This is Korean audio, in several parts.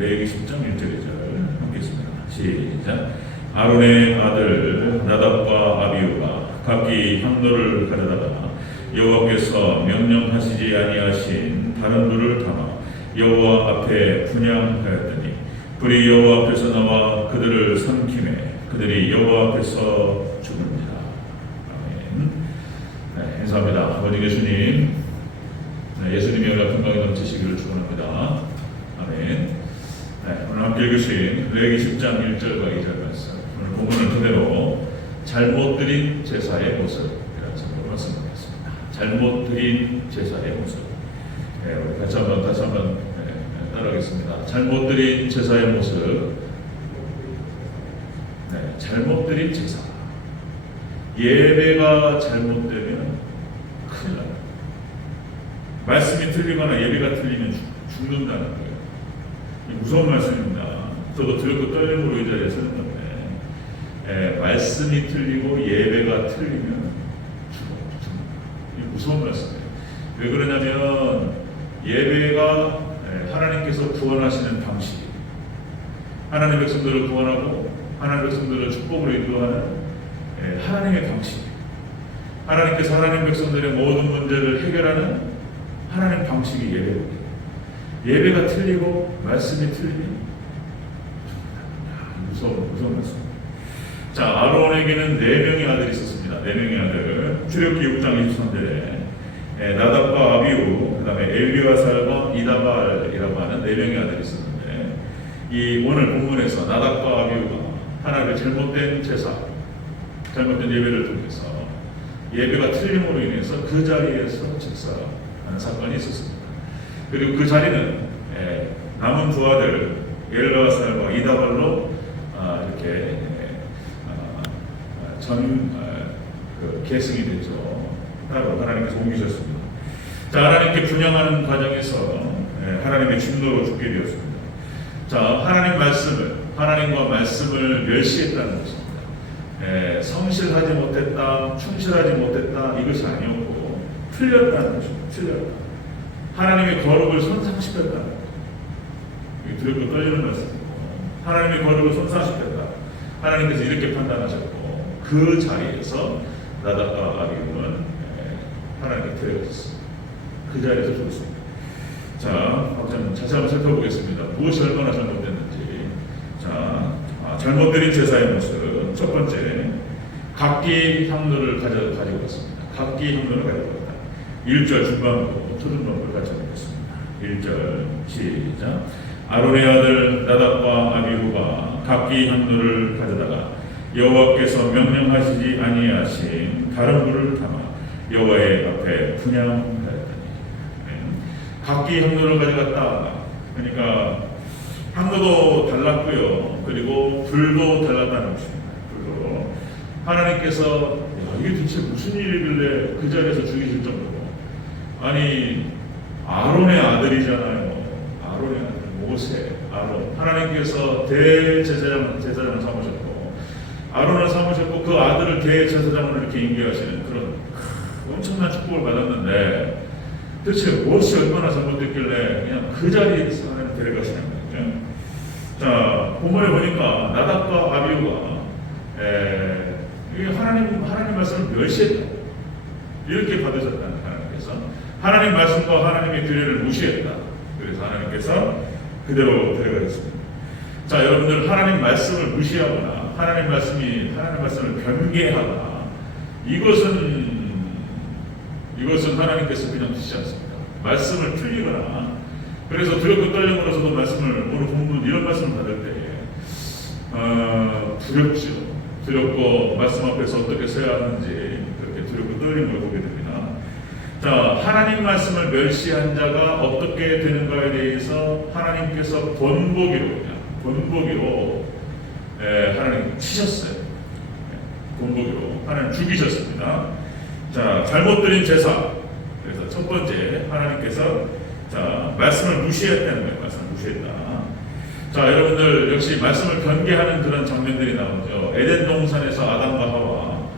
레위기 10장 1절 2절 함께 있습니다. 시작. 아론의 아들 나답과 아비후가 각기 향로를 가져다가 여호와께서 명령하시지 아니하신 다른 불을 담아 여호와 앞에 분향하였더니 불이 여호와 앞에서 나와 그들을 삼키매 그들이 여호와 앞에서 죽습니다. 아멘. 네, 감사합니다. 아버지 예수님, 예수님의 은혜가 건강에 넘치시기를 축원합니다. 아멘. 네, 오늘 함께 읽으신 레위기 10장 1절과 2절 말씀, 오늘 본문을 토대로 잘못 드린 제사의 모습이라는 제목으로 말씀드렸습니다. 잘못 드린 제사의 모습. 네, 우리 다시 한번 따라하겠습니다. 잘못 드린 제사의 모습. 네, 잘못 드린 제사. 예배가 잘못되면 큰일 나요. 말씀이 틀리거나 예배가 틀리면 죽는다는 거예요. 무서운 말씀입니다. 저도 들었고 떨림으로 이 자리에 서는 건데, 말씀이 틀리고 예배가 틀리면 죽습니다. 이 무서운 말씀이에요. 왜 그러냐면 예배가 하나님께서 구원하시는 방식, 하나님의 백성들을 구원하고 하나님의 백성들을 축복으로 인도하는 하나님의 방식, 하나님께서 하나님 백성들의 모든 문제를 해결하는 하나님 방식이 예배입니다. 예배가 틀리고 말씀이 틀리면 무서운 말씀입니다. 자, 아론에게는 4명의 아들이 있었습니다. 4명의 아들. 출애굽기 6장 23절에 나답과 아비후, 그 다음에 엘리아살과 이다발이라고 하는 4명의 아들이 있었는데, 이 오늘 본문에서 나답과 아비후가 하나님의 잘못된 제사, 잘못된 예배를 통해서 예배가 틀림으로 인해서 그 자리에서 즉사하는 사건이 있었습니다. 그리고 그 자리는 남은 두 아들 엘리아살과 이다발로 이렇게 계승이 됐죠. 따로 하나님께서 옮기셨습니다. 자, 하나님께 분향하는 과정에서 하나님의 진노로 죽게 되었습니다. 자, 하나님과 말씀을 멸시했다는 것입니다. 성실하지 못했다, 충실하지 못했다, 이것이 아니었고 틀렸다는 것입니다. 틀렸다. 하나님의 거룩을 손상시켰다는 것. 들었고 떨리는 말씀이고, 하나님의 거룩을 손상시켰다. 하나님께서 이렇게 판단하셨고, 그 자리에서 나답과 아비후는 하나님께 데려가셨습니다. 그 자리에서 죽었습니다. 자, 다시 한번 살펴보겠습니다. 무엇이 얼마나 잘못됐는지. 자, 잘못 드린 제사의 모습. 첫 번째, 각기 향로를 가지고 갔습니다. 각기 향로를 가지고 갔다. 1절 중반부, 초중반부를 같이 보겠습니다. 1절 시작. 아론의 아들 나답과 아비후가 각기 향로를 가져다가 여호와께서 명령하시지 아니하신 다른 불을 담아 여호와의 앞에 분향하였더니. 각기 향로를 가져갔다. 그러니까 향로도 달랐고요. 그리고 불도 달랐다는 것입니다. 불도. 하나님께서 이게 도대체 무슨 일이길래 그 자리에서 죽이실 정도로. 아니, 아론의 아들이잖아요. 아론의 아들, 모세, 아론. 하나님께서 대제사장을 삼으셨고, 아론을 삼으셨고, 그 아들을 대제사장으로 이렇게 임명하시는 그런 엄청난 축복을 받았는데, 도대체 무엇이 얼마나 잘못됐길래 그냥 그 자리에서 하나님 데려가시는 거죠. 자, 본문에 보니까 나답과 아비후가 하나님 말씀을 멸시했다. 이렇게 받으셨다는 하나님께서. 하나님 말씀과 하나님의 규례를 무시했다. 그래서 하나님께서 그대로 데려가셨습니다. 자, 여러분들 하나님 말씀을 무시하거나 하나님 말씀을 변개하거나 이것은 하나님께서 그냥 두시지 않습니다. 말씀을 틀리거나, 그래서 두렵고 떨림으로서도 오늘 본문 이런 말씀을 받을 때에 두렵죠. 두렵고 말씀 앞에서 어떻게 서야 하는지 그렇게 두렵고 떨림을 보게 됩니다. 자, 하나님 말씀을 멸시한 자가 어떻게 되는가에 대해서 하나님께서 본보기로 하나님 치셨어요. 본보기로 하나님 죽이셨습니다. 자, 잘못 드린 제사. 그래서 첫 번째, 하나님께서 말씀을 무시했다는 거예요. 말씀을 무시했다. 자, 여러분들 역시 말씀을 변개하는 그런 장면들이 나오죠. 에덴 동산에서 아담과 하와,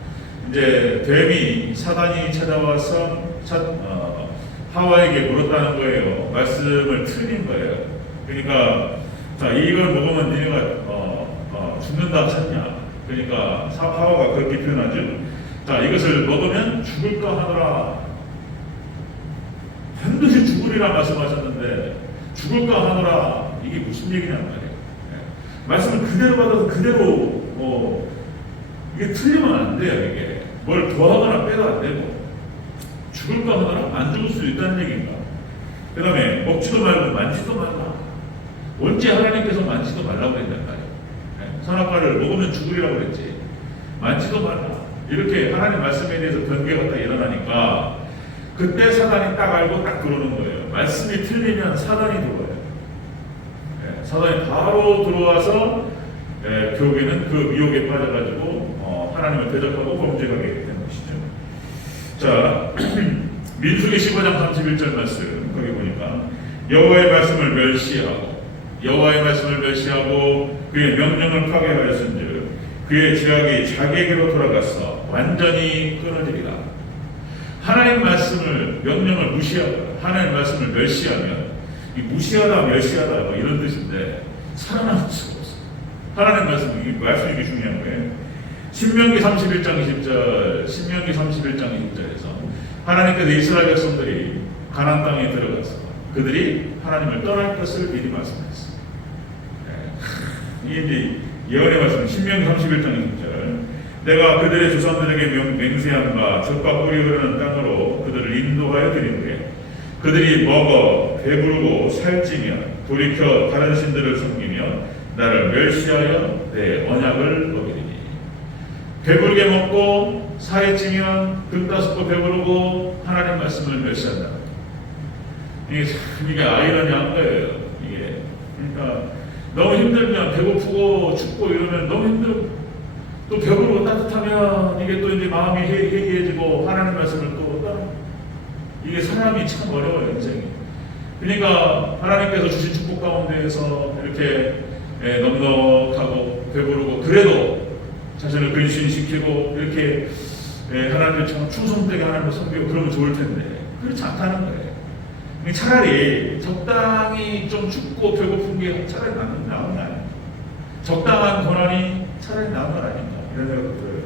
이제 뱀이, 사단이 찾아와서 하와에게 물었다는 거예요. 말씀을 틀린 거예요. 그러니까 자, 이걸 먹으면 니네가 죽는다 하셨냐? 그러니까 하와가 그렇게 표현하죠. 자, 이것을 먹으면 죽을까 하더라. 반드시 죽으리라 말씀하셨는데 죽을까 하더라. 이게 무슨 얘기냐는 말이에요. 말씀을 그대로 받아서 그대로 이게 틀리면 안 돼요. 이게 뭘 더하거나 빼도 안 되고 죽을까 하더라. 안 죽을 수 있다는 얘기인가. 그 다음에 먹지도 말고 만지도 말라. 언제 하나님께서 만지도 말라고 그랬단 말이에요. 선악과를 먹으면 죽으리라고 그랬지. 만지도 말라. 이렇게 하나님 말씀에 대해서 변개가 딱 일어나니까 그때 사단이 딱 알고 딱 들어오는 거예요. 말씀이 틀리면 사단이 들어와요. 사단이 바로 들어와서 결국에는 그 미혹에 빠져가지고 하나님을 대적하고 범죄하게 되는 것이죠. 자, 민수기 15장 31절 말씀 거기 보니까 여호와의 말씀을 멸시하고 그의 명령을 파괴하였은즉 그의 죄악이 자기에게로 돌아가서 완전히 끊어지리라. 하나님 말씀을 명령을 무시하고 하나님 말씀을 멸시하면 이 무시하다 멸시하다 뭐 이런 뜻인데 살아남을 수가 없어요. 하나님 말씀이 이게 중요한 거예요. 신명기 31장 20절에서 하나님께서 이스라엘 백성들이 가나안 땅에 들어가서 그들이 하나님을 떠날 것을 미리 말씀하셨어요. 이게 이제 예언의 말씀, 신명기 31장 20절. 내가 그들의 조상들에게 맹세한 바 젖과 꿀이 흐르는 땅으로 그들을 인도하여 드리노니 그들이 먹어 배부르고 살찌며 돌이켜 다른 신들을 섬기며 나를 멸시하여 내 언약을 어기리니. 배부르게 먹고 살이 찌면 등 따숩고 배부르고 하나님 말씀을 멸시한다. 이게 아이러니한 거예요. 이게 그러니까 너무 힘들면 배고프고 춥고 이러면 너무 힘들고 또 배부르고 따뜻하면 이게 또 이제 마음이 해이해지고 하나님 말씀을 또 이게 사람이 참 어려워요, 인생이. 그러니까 하나님께서 주신 축복 가운데에서 이렇게 넉넉하고 배부르고 그래도 자신을 근신시키고 이렇게 하나님을 참 충성되게 하나님을 섬기고 그러면 좋을 텐데 그렇지 않다는 거예요. 차라리 적당히 좀 춥고 배고픈 게 차라리 나은 거 아니에요. 적당한 고난이 차라리 나은 거 아닌가 이런 생각도 들어요.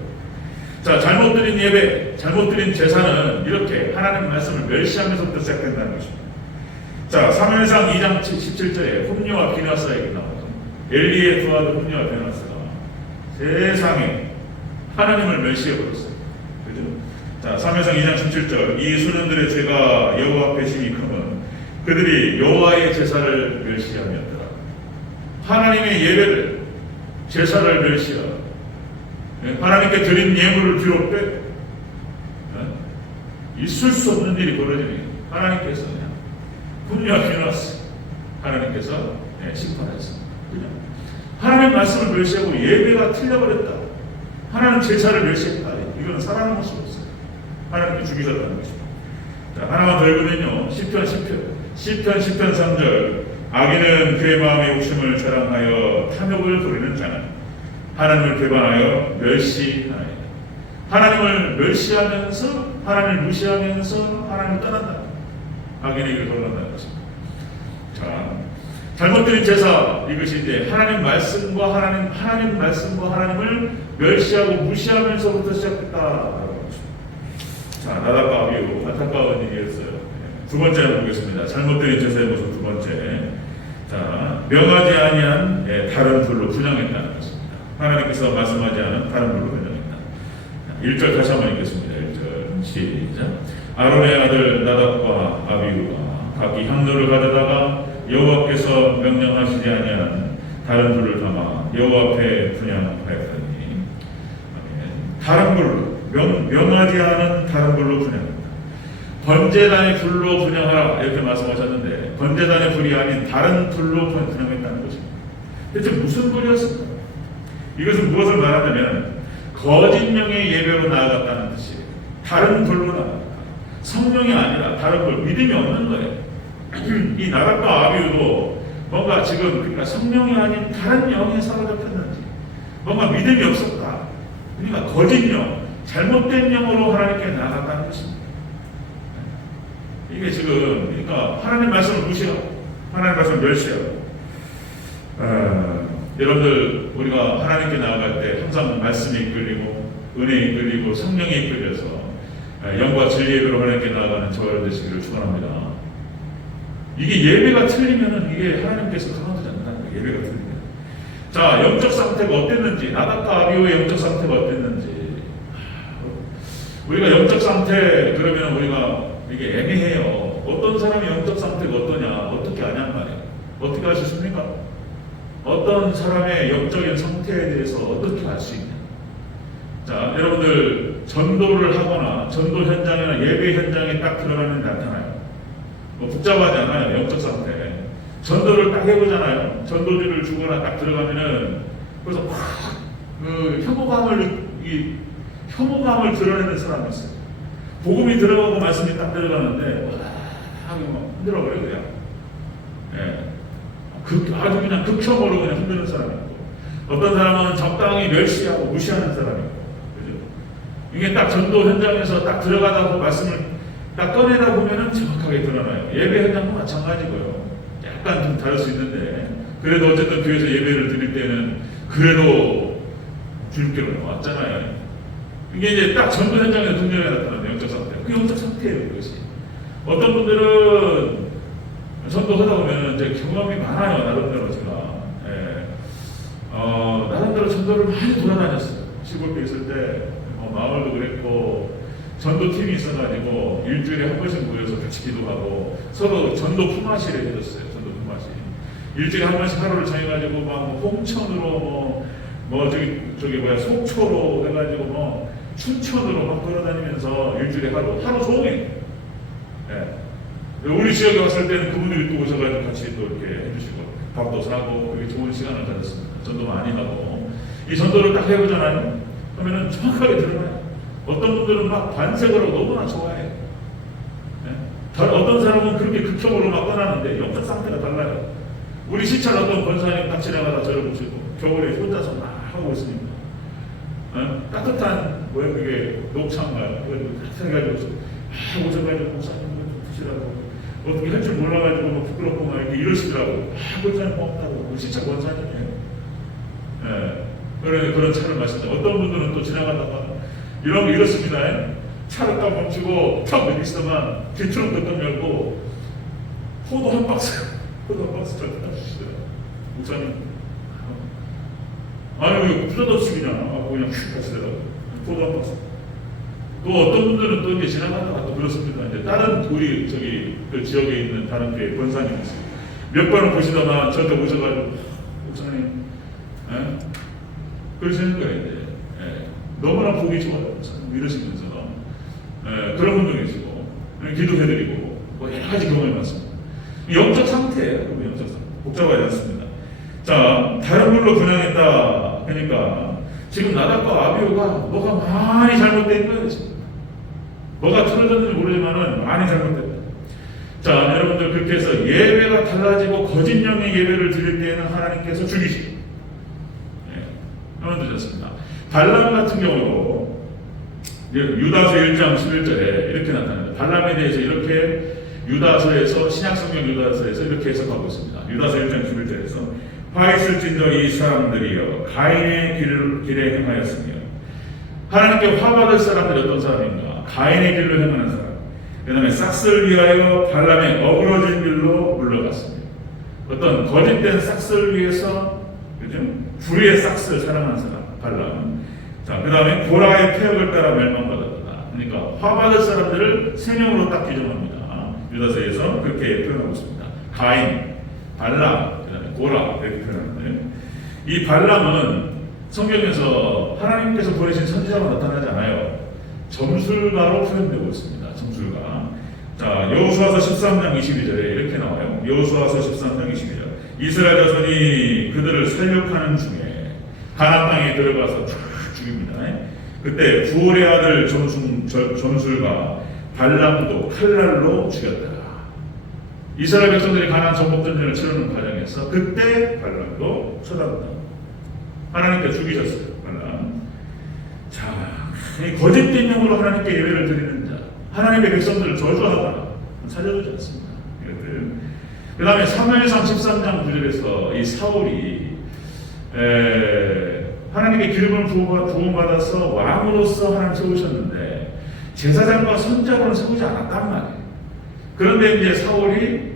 자, 잘못 드린 예배, 잘못 드린 제사는 이렇게 하나님 말씀을 멸시하면서부터 시작된다는 것입니다. 자, 사무엘상 2장 17절에 홈녀와 비나스가 얘기 나오죠. 엘리의 두 아들 홈녀와 비나스가 세상에 하나님을 멸시해버렸어요. 그죠? 자, 사무엘상 2장 17절. 이 소년들의 죄가 여호와 앞에 심히 크면 그들이 여호와의 제사를 멸시하였더라. 하나님의 예배를, 제사를 멸시하고 하나님께 드린 예물을 뒤로 빼고 있을 수 없는 일이 벌어지니 하나님께서 그냥 분명히 해놨어요. 하나님께서 심판하셨습니다. 그냥 하나님 말씀을 멸시하고 예배가 틀려버렸다. 하나님 제사를 멸시했다. 이건 살아남을 수 없어요. 하나님께 죽이셨다는 것입니다. 자, 하나만 더 읽으면요. 시편 3절. 악인은 그의 마음의 욕심을 자랑하여 탐욕을 부리는 자는 하나님을 배반하여 멸시하나이다. 하나님을 멸시하면서 하나님을 무시하면서 하나님을 떠난다. 악인에게 돌아간다는 것입니다. 자, 잘못된 제사 이것이 이제 하나님 말씀과 하나님을 멸시하고 무시하면서부터 시작했다라고 것입니다. 자, 나답과 아비후 안타까운 일이었어요. 두 번째 한번 보겠습니다. 잘못된 제사의 모습 두 번째. 자, 명하지 아니한 다른 불로 분양했다는 것입니다. 하나님께서 말씀하지 않은 다른 불로 분양했다. 1절 다시 한번 읽겠습니다. 1절 시작. 아론의 아들 나답과 아비후가 각기 향로를 가져다가 여호와께서 명령하시지 아니한 다른 불을 담아 여호와 앞에 분양하였더니 다른 불로 명하지 않은 다른 불로 분양했다. 번제단의 불로 분양하라 이렇게 말씀하셨는데 번제단의 불이 아닌 다른 불로 분양했다는 것입니다. 대체 무슨 불이었을까? 이것은 무엇을 말하냐면 거짓명의 예배로 나아갔다는 뜻이에요. 다른 불로 나아갔다. 성령이 아니라 다른 불, 믿음이 없는 거예요. 이 나답과 아비후도 뭔가 지금 그러니까 성령이 아닌 다른 영에 사로잡혔는지 뭔가 믿음이 없었다. 그러니까 거짓 영, 잘못된 영으로 하나님께 나아갔다는 것입니다. 이게 지금 그러니까 하나님 말씀을 무시하고 하나님 말씀을 멸시하고 여러분들 우리가 하나님께 나아갈 때 항상 말씀이 이끌리고 은혜에 이끌리고 성령에 이끌려서 영과 진리의 예배로 하나님께 나아가는 저와 되시기를 축원합니다. 이게 예배가 틀리면은 이게 하나님께서 가만두지 않는다는 거예요. 예배가 틀리면. 자, 영적 상태가 어땠는지, 나답과 아비후의 영적 상태가 어땠는지. 우리가 영적 상태 그러면 우리가 이게 애매해요. 어떤 사람의 영적 상태가 어떠냐, 어떻게 아냔 말이에요. 어떻게 알 수 있습니까? 어떤 사람의 영적인 상태에 대해서 어떻게 알 수 있냐. 자, 여러분들 전도를 하거나 전도 현장이나 예배 현장에 딱 들어가면 나타나요. 뭐 복잡하지 않아요. 영적 상태. 전도를 딱 해보잖아요. 전도지를 주거나 딱 들어가면은 그래서 막 그 혐오감을 드러내는 사람이 있어요. 복음이 들어가고 말씀이 딱 들어가는데 막 흔들어버려요 그냥. 예. 아주 그냥 극혐으로 그냥 흔드는 사람이 있고, 어떤 사람은 적당히 멸시하고 무시하는 사람이 있고, 그죠? 이게 딱 전도 현장에서 딱 들어가다 말씀을 딱 꺼내다 보면은 정확하게 드러나요. 예배 현장도 마찬가지고요. 약간 좀 다를 수 있는데, 그래도 어쨌든 교회에서 예배를 드릴 때는 그래도 주님께로 나왔잖아요. 이게 이제 딱 전도 현장에서 등장해 나타나는 영적 상태. 그 영적 상태예요, 그것이. 어떤 분들은 전도하다 보면 이제 경험이 많아요, 나름대로 제가. 나름대로 전도를 많이 돌아다녔어요. 시골에 있을 때, 마을도 그랬고, 전도팀이 있어가지고, 일주일에 한 번씩 모여서 같이 기도하고, 서로 전도 품앗이를 해줬어요, 전도 품앗이. 일주일에 한 번씩 하루를 정해가지고, 홍천으로, 속초로 해가지고, 춘천으로 막 돌아다니면서 일주일에 하루 종일. 우리 지역에 왔을 때는 그분들이 또 오셔가지고 같이 또 이렇게 해주시고 밥도 사고 그게 좋은 시간을 가졌습니다. 전도 많이 하고 이 전도를 딱 해보잖아요. 그러면은 정확하게 드러나요. 어떤 분들은 막 반색으로 너무나 좋아해요. 어떤 사람은 그렇게 극혐으로 막 떠나는데 영적 상태가 달라요. 우리 시찰 어떤 권사님 딱 지나가다 저를 보시고 겨울에 혼자서 막 하고 있습니다. 따뜻한 그게 녹차인가요? 따뜻해가지고 오셔가지고 목사님 좀 드시라고 어떻게 할 줄 몰라가지고 뭐 부끄럽고 막 이러시더라고. 권사님 고맙다고. 진짜 권사님이에요. 그런 차를 마신다. 어떤 분들은 또 지나가다가 이렇습니다. 차를 딱 멈추고 탁 내리시다가 뒤트렁 딱 열고 포도 한 박스 저한테 딱 주시더라고. 목사님 아유 부자없이 그냥 가시더라고. 포도 한 박스. 또 어떤 분들은 또 이제 지나가다가 또 그렇습니다. 이제 다른 우리 그 지역에 있는 다른 교회 권사님이 있어요. 몇 번을 보시다가 저한테 오셔가지고 목사님, 그러시는 거예요. 이제 너무나 보기 좋아요. 이러시면서 그런 분도 계시고 기도해드리고 뭐 여러 가지 경험이 많습니다. 영적 상태예요. 영적 상태. 복잡하지 않습니다. 자, 다른 걸로 분양했다. 그러니까 지금 나답과 아비후가 뭐가 많이 잘못된 거예요. 지금. 뭐가 틀어졌는지 모르지만은 많이 잘못됐다. 자, 여러분들 그렇게 해서 예배가 달라지고 거짓 영의 예배를 드릴 때에는 하나님께서 죽이시고, 한번 드렸습니다. 발람 같은 경우도 유다서 1장 11절에 이렇게 나타납니다. 발람에 대해서 이렇게 유다서에서 신약성경 유다서에서 이렇게 해석하고 있습니다. 유다서 1장 11절에서 화 있을진저 이 사람들이여 가인의 길에 행하였으며, 하나님께 화받을 사람들이 어떤 사람인가? 가인의 길로 행하는 사람. 그 다음에 싹스를 위하여 발람의 어그러진 길로 물러갔습니다. 어떤 거짓된 싹스를 위해서, 그죠? 불의의 싹스를 사랑하는 사람, 발람. 자, 그 다음에 고라의 폐역을 따라 멸망받았다. 그러니까 화받을 사람들을 세 명으로 딱 규정합니다. 유다서에서 그렇게 표현하고 있습니다. 가인, 발람, 그 다음에 고라, 이렇게 표현하는데, 이 발람은 성경에서 하나님께서 보내신 선지자로 나타나지 않아요. 점술가로 표현되고 있습니다. 점술가. 자, 여호수아서 13장 22절에 이렇게 나와요. 여호수아서 13장 22절. 이스라엘 자손이 그들을 살육하는 중에 가나안 땅에 들어가서 쫙 죽입니다. 그때 부올의 아들 점술가 발람도 칼날로 죽였다. 이스라엘 백성들이 가나안 정복 전쟁을 치르는 과정에서 그때 발람도 처단다. 하나님께 죽이셨어요. 발람. 자, 거짓된 영으로 하나님께 예배를 드리는 자, 하나님의 백성들을 저주하거나 살려주지 않습니다. 이것들 그 다음에 사무엘상 13장 9절에서 이 사울이 하나님께 기름을 부음받아서 왕으로서 하나님 세우셨는데 제사장과 선자로는 세우지 않았단 말이에요. 그런데 이제 사울이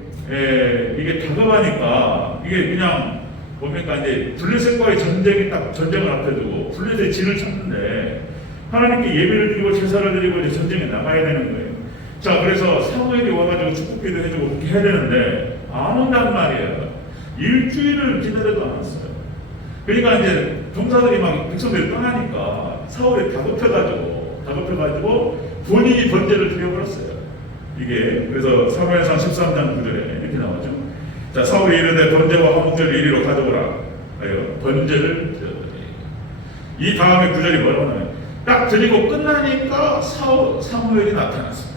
이게 다급하니까 이게 그냥 뭡니까 이제 블레셋과의 전쟁을 앞에 두고 블레셋의 진을 찾는데 하나님께 예배를 드리고 제사를 드리고 이제 전쟁에 나가야 되는 거예요. 자, 그래서 사무엘이 와가지고 축복기도 해주고 그렇게 해야 되는데 안 온단 말이에요. 일주일을 기다려도 안 왔어요. 그러니까 이제 병사들이 막 백성들이 떠나니까 사울이 다급해가지고 본인이 번제를 드려버렸어요. 이게 그래서 사무엘상 13장 9절에 이렇게 나오죠. 자, 사울이 이르되 번제와 화목제를 이리로 가져오라. 번제를 드렸더니 이 다음에 9절이 뭐라고 하냐면 딱 드리고 끝나니까 사무엘이 나타났습니다.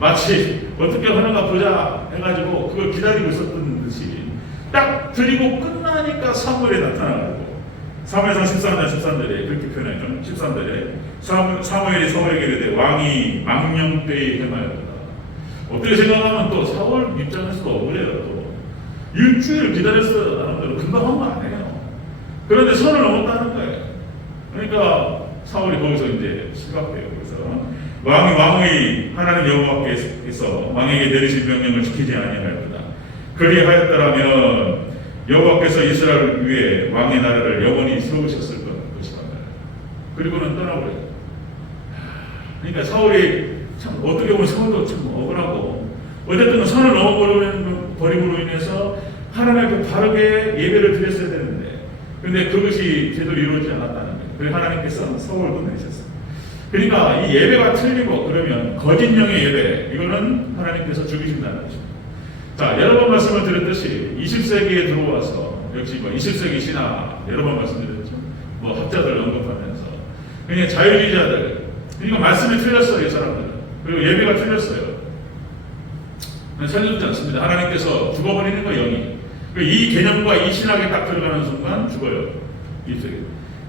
마치 어떻게 하는가 보자 해가지고 그걸 기다리고 있었던 듯이 딱 드리고 끝나니까 사무엘이 나타나가지고 사무엘상 13장 13절에 그렇게 표현하죠. 13절에 사무엘이 사울에게 이르되 왕이 망령되이 행하였다. 어떻게 생각하면 또 사울 입장에서도 억울해요. 또 일주일 기다렸어요. 나름대로 금방 한 거 아니에요. 그런데 선을 넘었다는 거예요. 그러니까 사울이 거기서 이제 심각해요. 그래서 왕의 하나님 여호와께서 왕에게 내리신 명령을 지키지 아니하였다. 그리하였더라면 여호와께서 이스라엘을 위해 왕의 나라를 영원히 세우셨을 것이다. 그리고는 떠나버려요. 그러니까 사울이 참 어떻게 보면 사울도 참 억울하고 어쨌든 선을 넘어버림으로 인해서 하나님께 바르게 예배를 드렸어야 되는데 근데 그것이 제대로 이루어지지 않았다는 거예요. 그래서 하나님께서 사울을 보내셨어요. 그러니까 이 예배가 틀리고 그러면 거짓 영의 예배 이거는 하나님께서 죽이신다는 것입니다. 자, 여러 번 말씀을 드렸듯이 20세기에 들어와서 역시 20세기 신화 여러 번 말씀드렸죠. 학자들 언급하면서 그냥 자유주의자들 그러니까 말씀이 틀렸어요. 이 사람들은. 그리고 예배가 틀렸어요. 살려주지 않습니다. 하나님께서 죽어버리는 거 영이. 이 개념과 이 신학에 딱 들어가는 순간 죽어요.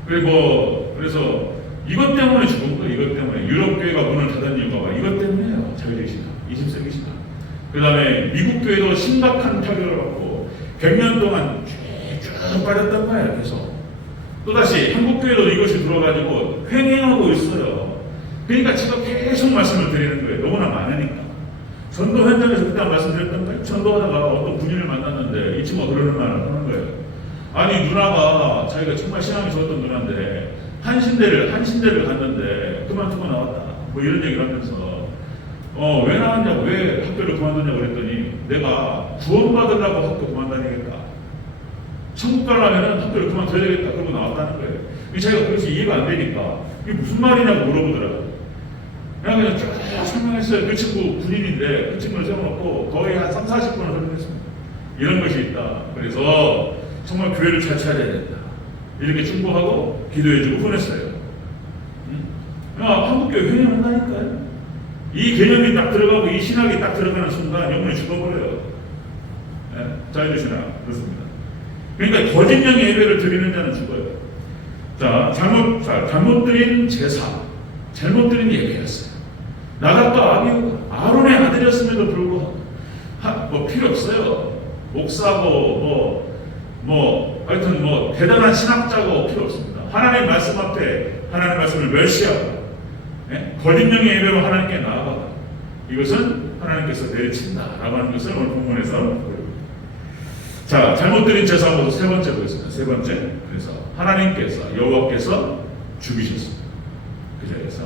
그리고 그래서 이것 때문에 죽은 거예요. 이것 때문에 유럽교회가 문을 닫은 이유가 이것 때문에요. 자유주의 신학, 20세기 신학. 그 다음에 미국 교회도 심각한 타격을 받고 100년 동안 쭉 빠졌단 말이에요. 계속. 또다시 한국 교회도 이것이 들어가지고 횡행하고 있어요. 그러니까 제가 계속 말씀을 드리는 거예요. 너무나 많으니까. 전도 현장에서 그때 말씀드렸던 거예요. 전도하다가 어떤 군인을 만났는데 이 친구가 그러는 말을 하는 거예요. 아니 누나가 자기가 정말 신앙이 좋았던 누나인데 한신대를 갔는데 그만두고 나왔다. 뭐 이런 얘기를 하면서 왜 나왔냐고 왜 학교를 그만뒀냐고 그랬더니 내가 구원받으려고 학교 그만다니겠다. 천국 가려면 학교를 그만둬야 되겠다. 그러고 나왔다는 거예요. 자기가 그것이 이해가 안 되니까 이게 무슨 말이냐고 물어보더라고요. 그냥 쭉 설명했어요. 그 친구 군인인데 그 친구를 세워놓고 거의 한 30, 40분을 설명했습니다. 이런 것이 있다. 그래서 정말 교회를 잘 차려야 된다. 이렇게 충고하고 기도해주고 보냈어요. 한국교회 횡행한다니까요. 이 개념이 딱 들어가고 이 신학이 딱 들어가는 순간 영혼이 죽어버려요. 자유주의 신학 그렇습니다. 그러니까 거짓 영의 예배를 드리는 자는 죽어요. 자, 잘못 드린 제사, 잘못 드린 예배였어요. 나답과 아비후가 아론의 아들이었음에도 불구하고 필요 없어요. 목사고 하여튼 대단한 신학자고 필요 없습니다. 하나님의 말씀 앞에 하나님의 말씀을 멸시하고 거짓 영의 예배로 하나님께 나아가다. 이것은 하나님께서 내리친다라고 하는 것을 오늘 본문에서 보여줍니다. 자, 잘못 드린 제사 모두 세 번째 보겠습니다. 세 번째. 그래서 하나님께서 여호와께서 죽이셨습니다. 그 자리에서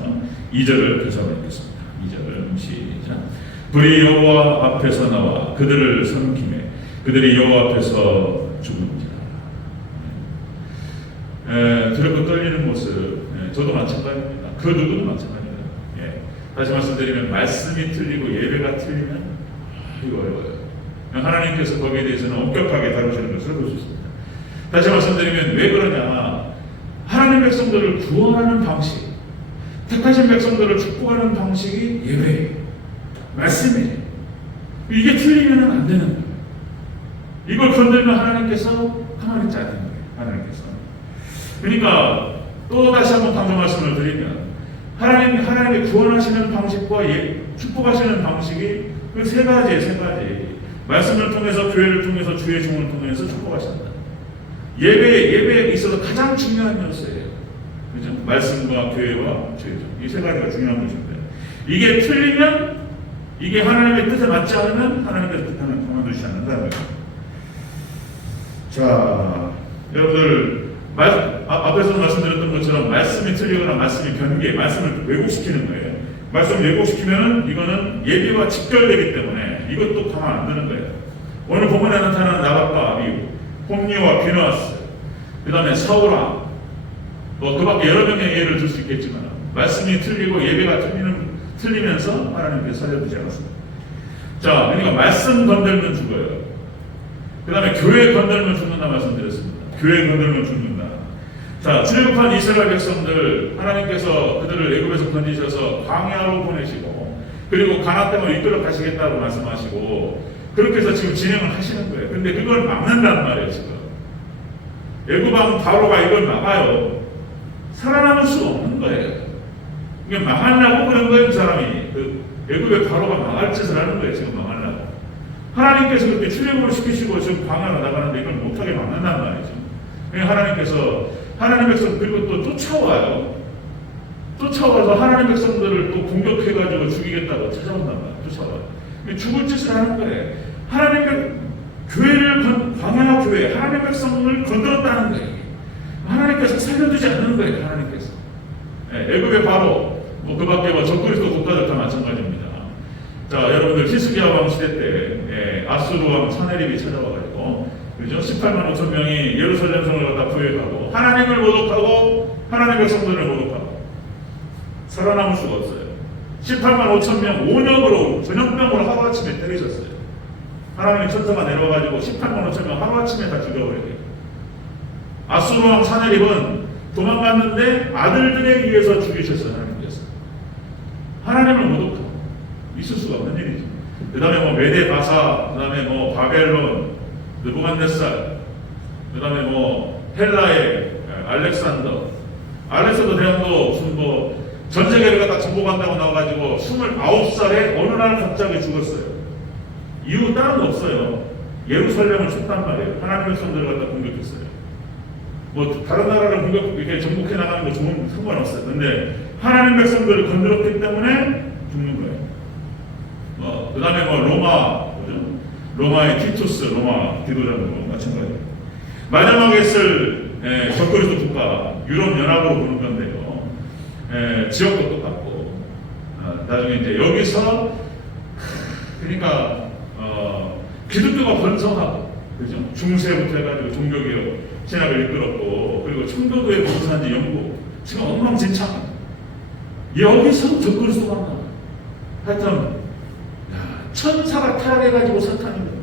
2절을 교사로 읽겠습니다. 2절 시작. 불이 여호와 앞에서 나와 그들을 삼킴에 그들이 여호와 앞에서 죽은지라. 두렵고 떨리는 모습. 저도 마찬가지입니다. 그 누구도 마찬가지입니다. 다시 말씀드리면 말씀이 틀리고 예배가 틀리면 이거 어려워요. 하나님께서 거기에 대해서는 엄격하게 다루시는 것을 볼 수 있습니다. 다시 말씀드리면 왜 그러냐? 하나님 백성들을 구원하는 방식, 택하신 백성들을 축복하는 방식이 예배예요. 말씀이에요. 이게 틀리면 안 되는 거예요. 이걸 건들면 하나님께서 가만히 있지 않는 거예요. 하나님께서. 그러니까 또 다시 한번 강조 말씀을 드리면 하나님이 구원하시는 방식과 축복하시는 방식이 그 세 가지예요. 세 가지. 말씀을 통해서, 교회를 통해서, 주의 종을 통해서 축복하신다. 예배에 있어서 가장 중요한 요소예요. 그죠? 말씀과 교회와 주의 종. 이 세 가지가 중요한 것인데, 이게 틀리면, 이게 하나님의 뜻에 맞지 않으면 하나님의 뜻하는 가만두지 않는다는 거예요. 자, 여러분들, 앞에서 말씀드렸던 것처럼 말씀이 틀리거나 말씀이 변개, 말씀을 왜곡시키는 거예요. 말씀을 왜곡시키면 이거는 예비와 직결되기 때문에 이것도 가만 안 두는 거예요. 오늘 본문에 나타나는 나답과 아비후, 홈리와 비누아스, 그 다음에 사울왕, 그 밖에 여러 명의 예를 들 수 있겠지만, 말씀이 틀리고 예배가 틀리면서 하나님께서 살려두지 않았습니다. 자, 그러니까 말씀 건들면 죽어요. 그 다음에 교회 건들면 죽는다 말씀드렸습니다. 교회 건들면 죽는다. 자, 출애굽한 이스라엘 백성들, 하나님께서 그들을 애굽에서 건지셔서 광야로 보내시고, 그리고 가나안 땅을 이끌어 가시겠다고 말씀하시고, 그렇게 해서 지금 진행을 하시는 거예요. 근데 그걸 막는단 말이에요, 지금. 애굽 왕 바로가 이걸 막아요. 살아남을 수가 없는 거예요. 이게 망하려고 그런 거예요, 그 사람이. 애굽의 바로가 망할 짓을 하는 거예요, 지금 망하려고. 하나님께서 그렇게 출애굽을 시키시고 지금 광야로 나가는데 이걸 못하게 막는단 말이죠. 하나님께서 하나님 백성 그리고 또 쫓아와요. 쫓아와서 하나님 백성들을 또 공격해가지고 죽이겠다고 찾아온단 말이에요. 쫓아와요. 죽을 짓을 하는 거예요. 교회를 광야 교회, 하나님 백성을 건드렸다는 거예요. 하나님께서 살려두지 않는 거예요. 하나님께서. 애굽의 바로, 그 밖에 적그리스도 국가들 다 마찬가지입니다. 자, 여러분들 히스기야 왕 시대 때 아수르 왕 사네립이 찾아와가지고, 그죠? 18만 5천 명이 예루살렘 성을 갖다 부여하고 하나님을 모독하고 하나님 백성들을 모독하고 살아남을 수가 없어요. 18만 5천 명 온역으로 전염병으로 하루아침에 때리셨어요. 하나님의 천사가 내려와가지고 18만 5천 명 하루아침에 다 죽여버려요. 아수르 왕 사네립은 도망갔는데 아들들에 의해서 죽이셨어요. 하나님께서. 하나님을 모독하고 있을 수가 없는 일이죠. 그 다음에 메데 바사, 그 다음에 바벨론, 느부갓네살, 그 다음에 헬라의 알렉산더 대왕도 무슨 전 세계를 갖다 정복한다고 나와가지고 29살에 어느 날 갑자기 죽었어요. 이유 다른 거 없어요. 예루살렘을 쳤단 말이에요. 하나님의 백성들을 갖다 공격했어요. 다른 나라를 이렇게 정복해 나가는 거 좋은 상관없어요. 근데 하나님 백성들을 건드렸기 때문에 죽는 거예요. 그 다음에 로마의 티투스, 로마 디도자도 마찬가지예요. 마지막에 쓸 적그리스도 국가, 유럽 연합으로 보는 건데요. 지역도 똑같고, 나중에 이제 여기서 그러니까 기독교가 번성하고, 그죠? 중세부터 해가지고 종교개혁 신학을 이끌었고, 그리고 청교도의 본산지 영국, 지금 엉망진창. 여기서 적그리스도가 나와요. 하여튼 천사가 타락해가지고 사탄이 돼요.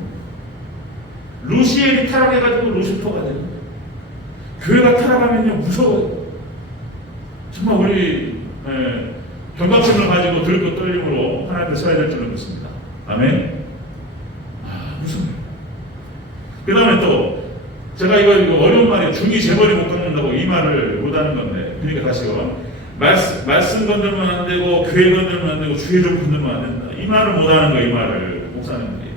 루시엘이 타락해가지고 루시퍼가 돼요. 교회가 타락하면요 무서워요. 정말 우리 경각심을 가지고 들고 떨림으로 하나님을 써야 될 줄을 믿습니다. 아멘. 무서워요. 그 다음에 또 제가 이거 어려운 말이에요. 중이 재벌이 못 걷는다고 이 말을 못하는 건데, 그러니까 다시요. 말씀 건들면 안 되고 교회 건들면 안 되고 주의 좀 건들면 안 된다. 이 말을 못하는 거예요. 이 말을 목사님들이.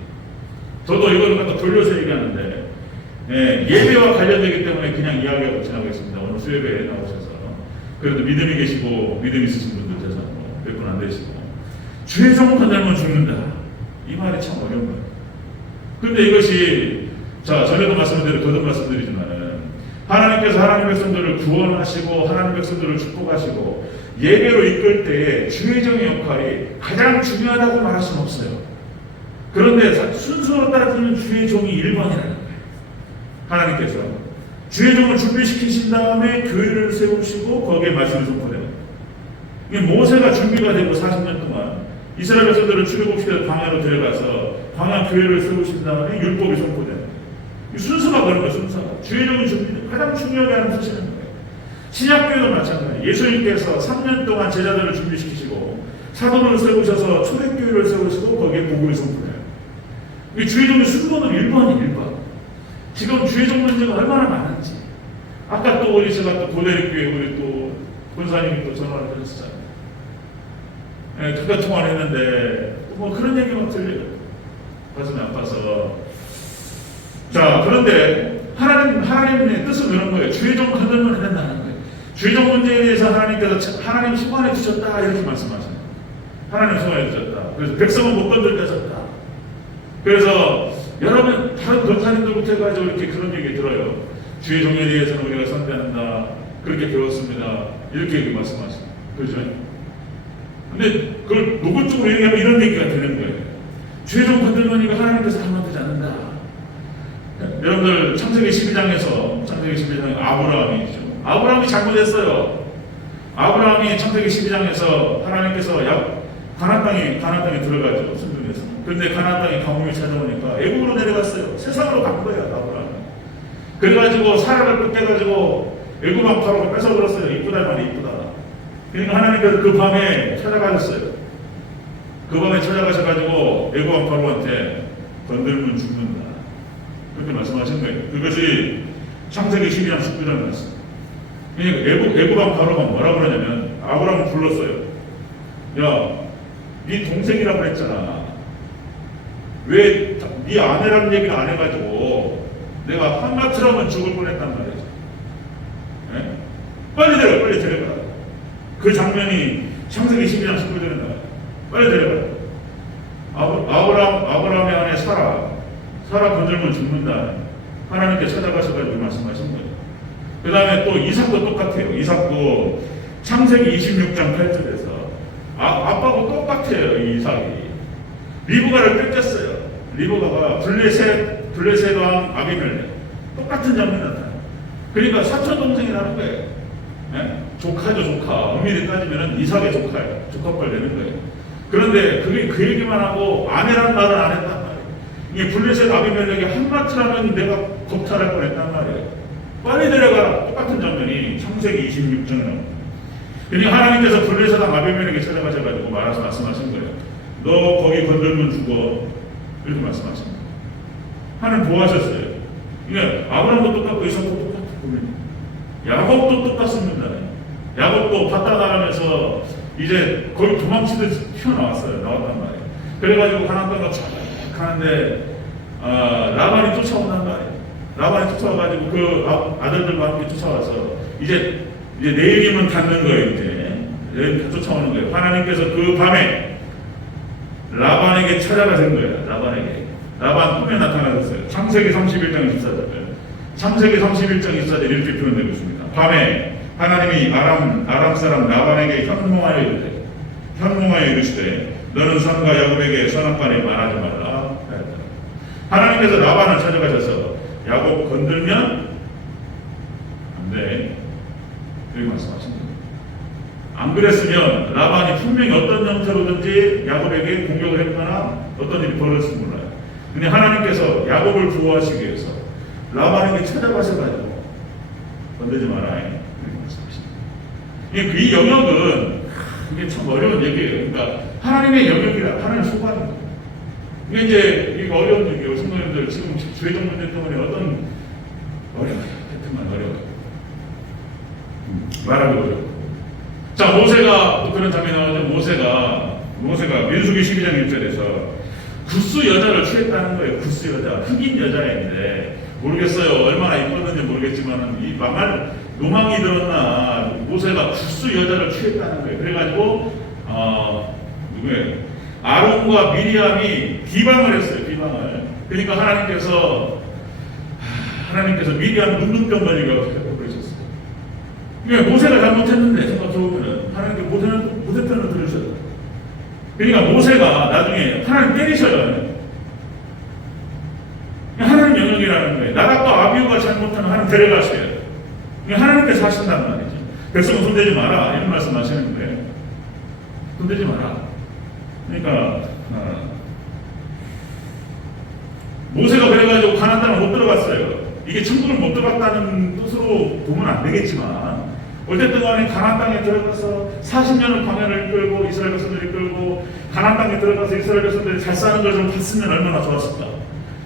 저도 이걸 갖다 돌려서 얘기하는데 예배와 관련되기 때문에 그냥 이야기하고 지나가겠습니다. 오늘 수요예배에 나오셔서 그래도 믿음이 계시고 믿음 있으신 분들 돼서 몇 분 안 되시고 주의 종 건들면 죽는다. 이 말이 참 어려운 거예요. 근데 이것이 전에도 말씀드린 거듭 말씀드리지만은 하나님께서 하나님 백성들을 구원하시고 하나님 백성들을 축복하시고 예배로 이끌 때에 주의 종의 역할이 가장 중요하다고 말할 수는 없어요. 그런데 순서로 따라주는 주의 종이 1번이라는 거예요. 하나님께서 주의 종을 준비시키신 다음에 교회를 세우시고 거기에 말씀을 선포해요. 이게 모세가 준비가 되고 40년 동안 이스라엘 백성들을 출애굽시켜 광야로 데려가서 광야 교회를 세우신 다음에 율법이 선포돼요. 순서가 그런 거예요. 순서가 주의 종의 준비는 가장 중요하게 하는 것이는 거예요. 신약교회도 마찬가지예요. 예수님께서 3년 동안 제자들을 준비시키시고 사도를 세우셔서 초대교회를 세우시고 거기에 복음을 선포해요. 이 주의 종의 순서는 1번이 1번. 지금 주의 종 문제가 얼마나 많은지. 아까 또 제가 또 고대립교회 우리 또 권사님이 또 전화를 드렸었잖아요. 전화 통화를 했는데 그런 얘기만 들려요. 가슴이 아파서. 자, 그런데 하나님의 뜻은 그런 거예요. 주의 종 건들면 안 된다는 거예요. 주의 종 문제에 대해서 하나님께서 하나님 소관해 주셨다 이렇게 말씀하시는 거예요. 하나님 소관해 주셨다. 그래서 백성은 못 건들게 하셨다. 그래서 여러분 다른 권사님들부터 해가지고 이렇게 그런 얘기 들어요. 주의 종에 대해서는 우리가 선대한다. 그렇게 배웠습니다. 이렇게 말씀하시는 거예요. 그렇죠? 근데 그걸 노골적으로 얘기하면 이런 얘기가 되는 거예요. 주의 종 건들면 이거 하나님께서 가만두지 않는다. 여러분들 창세기 12장에 아브라함이 잘못했어요. 아브라함이 창세기 12장에서 하나님께서 가나안 땅에 들어가죠. 순종해서. 그런데 가나안 땅에 가뭄이 찾아오니까 애국으로 내려갔어요. 세상으로 간 거예요. 아브라함이. 그래가지고 사라를 뺏겨가지고 애국 왕 바로가 뺏어들었어요. 이쁘다 말이 이쁘다. 그러니까 하나님께서 그 밤에 찾아가셨어요. 그 밤에 찾아가셔가지고 애국 왕 바로한테 건들면 죽는다. 그렇게 말씀하신 거예요. 그것이 창세기 12장 19절 말씀. 그러니까 애국 왕 바로가 뭐라 그러냐면 아브라함을 불렀어요. 야, 네 동생이라고 했잖아. 왜 네 아내라는 얘기를 안 해가지고 내가 한마트라면 죽을 뻔했단 말이지. 네? 빨리 데려가. 그 장면이 창세기 12장 19절에 나와요. 빨리 데려가. 아브라함의 아내 사라 건들면 죽는다. 하나님께 찾아가셔가지고 말씀하신 거예요. 그 다음에 또 이삭도 똑같아요. 이삭도 창세기 26장 8절에서 아빠하고 똑같아요. 이 이삭이 리브가를 뺏겼어요. 리브가가 블레셋 왕 아비멜렉 똑같은 장면이 나타나요. 그러니까 사촌 동생이 나는 거예요. 네? 조카죠, 조카. 엄밀히 따지면 이삭의 조카예요. 조카뻘 되는 거예요. 그런데 그게 그 얘기만 하고 아내라는 말을 안 했단 말이에요. 이게 블레셋 아비멜렉이 한마트라면 내가 겁탈할 뻔했단 말이에요. 빨리 데려가라. 똑같은 장면이 창세기 26장에 나옵니다. 그러니까 하나님께서 블레셋 아비멜렉에게 찾아가셔가지고 말씀하신 거예요. 너 거기 건들면 죽어. 이렇게 말씀하신 거예요. 하나님 보호하셨어요. 그러니까 아브라함도 똑같고 이삭도 똑같고 야곱도 똑같습니다. 야곱도 바다 나가면서 이제 거의 도망치듯 튀어나왔단 말이에요. 그래가지고 가나안 땅을 쫙 가는데 라반이 쫓아온단 말이에요. 라반이 쫓아와가지고 그 아들들과 함께 쫓아와서 이제 내일이면 닿는 거예요. 이제 내일 쫓아오는 거예요. 하나님께서 그 밤에 라반에게 찾아가신 거예요. 라반 꿈에 나타나셨어요. 창세기 31장 24절. 창세기 31장 24절 이렇게 표현되고 있습니다. 밤에 하나님이 아람 사람 라반에게 현몽하여 이르시되 너는 선과 야곱에게 선악간에 말하지 말라. 하나님께서 라반을 찾아가셔서 야곱 건들면 안 돼. 이렇게 말씀하신 거예요. 안 그랬으면 라반이 분명히 어떤 형태로든지 야곱에게 공격을 했거나 어떤 일이 벌어질지 몰라요. 근데 하나님께서 야곱을 구호하시기 위해서 라반에게 찾아가셔가지고 건들지 마라. 이렇게 말씀하십니다. 이 영역은 이게 참 어려운 얘기예요. 그러니까 하나님의 영역이라 하나님 소관입니다. 이게 이제 이거 어려운 얘기예요. 성도님들 지금 죄정 문제 때문에 어떤 어려워요. 하여튼만 어려워요. 말하기 어려워. 자, 모세가 또 그런 장면이 나오죠. 모세가 민수기 12장 1절에서 구스 여자를 취했다는 거예요. 구스 여자, 흑인 여자인데 모르겠어요. 얼마나 이뻤는지 모르겠지만 이 망할 노망이 들었나 모세가 구스 여자를 취했다는 거예요. 그래가지고 누구예요? 아론과 미리암이 비방을 했어요. 비방을. 그러니까 하나님께서 미리암 눈병 걸리게 그러셨어요. 그러니까 모세가 잘못했는데 생각해보면 하나님께 모세 편을 들으셔요. 그러니까 모세가 나중에 하나님 때리셔요. 하나님 영역이라는 거예요. 나답과 아비후가 잘못하면 하나님 데려가셔요. 하나님께서 하신다는 말이죠. 백성은 손대지 마라 이런 말씀 하시는데 손대지 마라. 그러니까 모세가 그래가지고 가나안 땅을 못 들어갔어요. 이게 천국을 못 들어갔다는 뜻으로 보면 안 되겠지만 어쨌든 간에 가나안 땅에 들어가서 40년을 광야를 이끌고 이스라엘 백성들이 이끌고 가나안 땅에 들어가서 이스라엘 백성들이 잘 사는 걸 좀 봤으면 얼마나 좋았을까.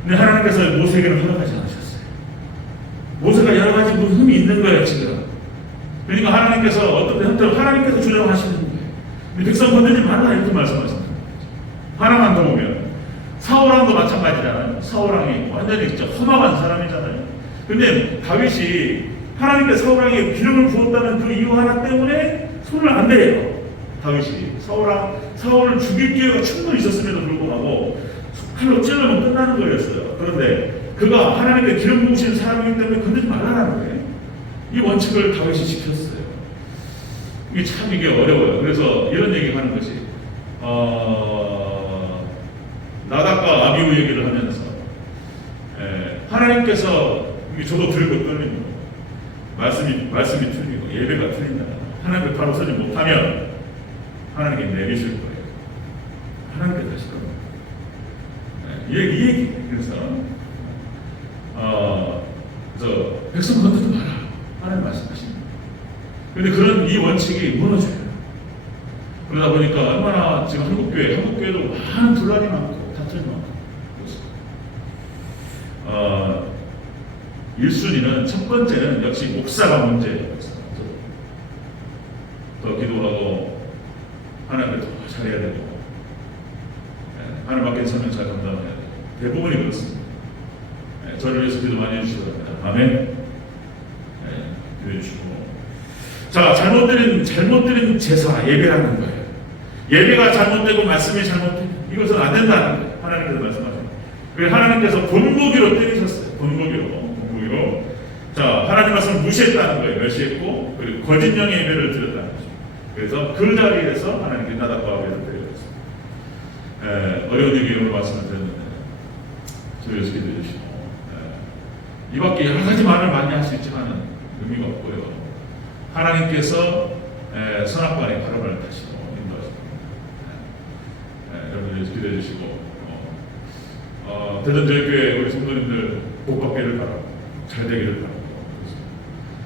근데 하나님께서 모세에게는 허락하지 않으셨어요. 모세가 여러 가지 흠이 있는 거예요 지금. 그러니까 하나님께서 어떤 형태로 하나님께서 조정하시는 거예요. 백성 건들지 말라 이렇게 말씀하십니다. 하나만 더 보면 사울왕도 마찬가지잖아요. 사울왕이 완전히 진짜 험악한 사람이잖아요. 근데 다윗이 하나님께 사울왕에게 기름을 부었다는 그 이유 하나 때문에 손을 안 대요. 다윗이 사울을 죽일 기회가 충분히 있었음에도 불구하고 칼로 찔러면 끝나는 거였어요. 그런데 그가 하나님께 기름 부으신 사람이기 때문에 건드리지 말라는 거예요. 이 원칙을 다윗이 지켰어요. 이게 참 이게 어려워요. 그래서 이런 얘기하는 것이 나답과 아비후 얘기를 하면서 하나님께서 저도 들고 떨리고 말씀이 틀리고 예배가 틀린다. 하나님께 바로 서지 못하면 하나님께 내리실 거예요. 하나님께 다실 겁니다. 이 얘기. 그래서 백성 건드리지 마라. 하나님 말씀하십니다. 그런데 그런 이 원칙이 무너져요. 그러다 보니까 얼마나 지금 한국교회도 많은 분란이 많고 다툼이 많고 그렇습니다. 1순위는 첫 번째는 역시 목사가 문제예요. 더 기도하고 하나님을 더 잘해야 되고 하나님 밖에 서면 잘 감당해야 돼요. 대부분이 그렇습니다. 저를 위해서 기도 많이 해주시기 바랍니다. 아멘. 기도해 주시고. 자, 잘못드린 제사, 예배라는 거예요. 예배가 잘못되고 말씀이 잘못되고 이것은 안 된다는 거예요. 하나님께서 말씀하세요. 그래서 하나님께서 본보기로 때리셨어요. 본보기로. 자, 하나님 말씀을 무시했다는 거예요. 멸시했고, 그리고 거짓 영의 예배를 드렸다는 거죠. 그래서 그 자리에서 하나님께 나답과 아비를 드렸어요. 어려운 얘기로 말씀을 드렸는데, 저희에서 기도해 주시고, 이 밖에 여러 가지 말을 많이 할 수 있지만 의미가 없고요. 하나님께서 선악관의 발음을 다시고 인도하시고, 여러분들 기도해 주시고, 대전저희교회 우리 성도님들 복 받기를 바라고 잘 되기를 바랍니다.